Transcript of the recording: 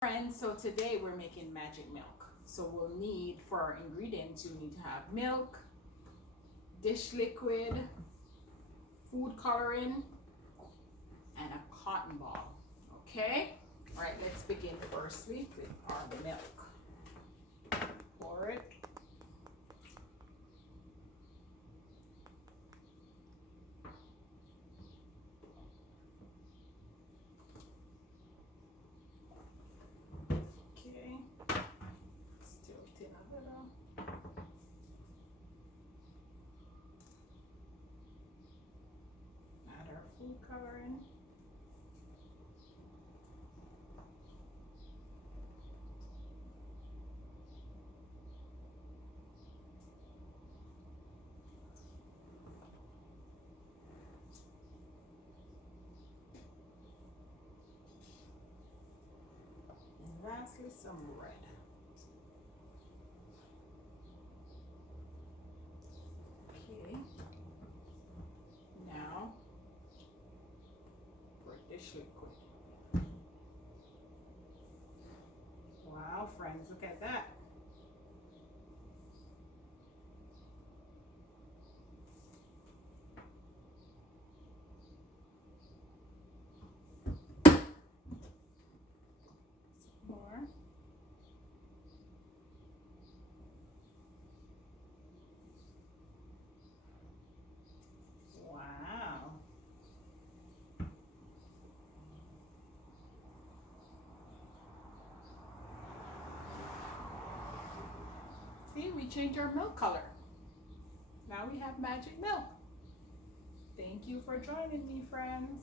Friends, so today we're making magic milk. So we'll need, for our ingredients, you need to have milk, dish liquid, food coloring, and a cotton ball. Okay? All right, let's begin firstly with our milk. Pour it. Okay. Still thin a little. Add our food coloring. And lastly, some red. Okay. Now, for dish liquid. Wow, friends, look at that. Some more. Wow. See, we changed our milk color. Now we have magic milk. Thank you for joining me, friends.